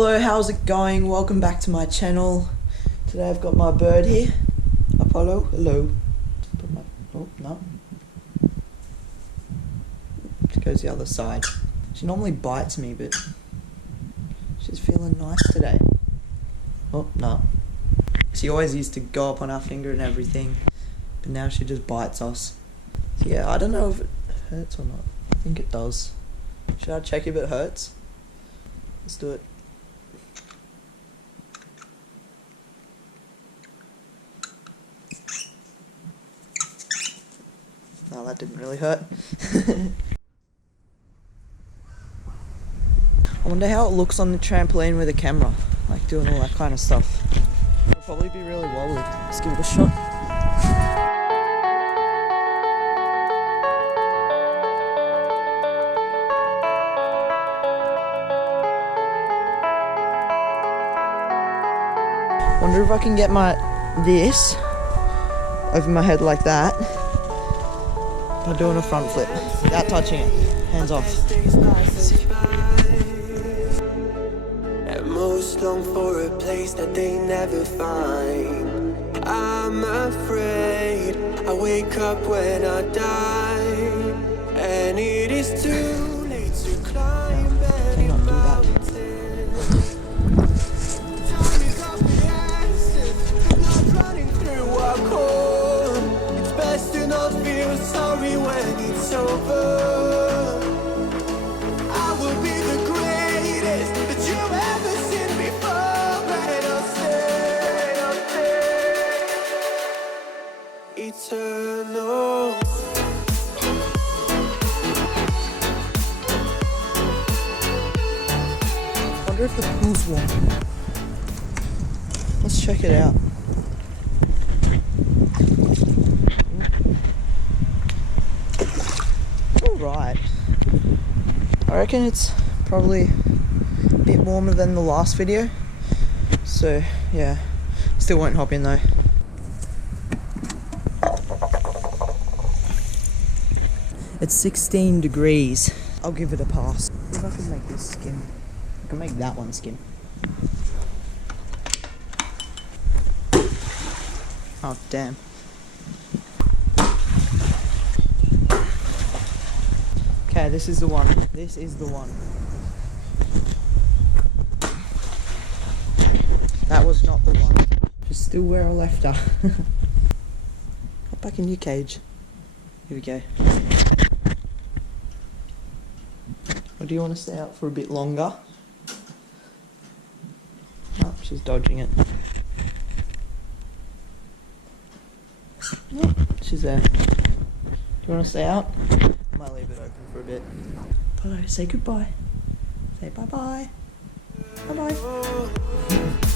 Hello, how's it going? Welcome back to my channel. Today I've got my bird here. Apollo, hello. Put my, oh, no. She goes the other side. She normally bites me, but she's feeling nice today. Oh, no. She always used to go up on our finger and everything, but now she just bites us. So yeah, I don't know if it hurts or not. I think it does. Should I check if it hurts? Let's do it. No, that didn't really hurt. I wonder how it looks on the trampoline with a camera, like doing all that kind of stuff. It'll probably be really wobbly. Let's give it a shot. Wonder if I can get this over my head like that. I'm doing a front flip without touching it. Hands off. And most long for a place that they never find. I'm afraid I wake up when I die, and it is too late to climb any mountain. Running through a cold. It's best to not feel sorry when it's over. I will be the greatest that you've ever seen before, and I'll stay eternal. I wonder if the pool's warm. Let's check it out. Alright. I reckon it's probably a bit warmer than the last video. So, yeah. Still won't hop in though. It's 16 degrees. I'll give it a pass. If I can make this skim. I can make that one skim. Oh, damn. Okay, this is the one. This is the one. That was not the one. She's still where I left her. Hop back in your cage. Here we go. Or do you want to stay out for a bit longer? Oh, she's dodging it. Oh, she's there. Do you want to stay out? I might leave it open for a bit. Hello, say goodbye. Say bye-bye. Bye-bye.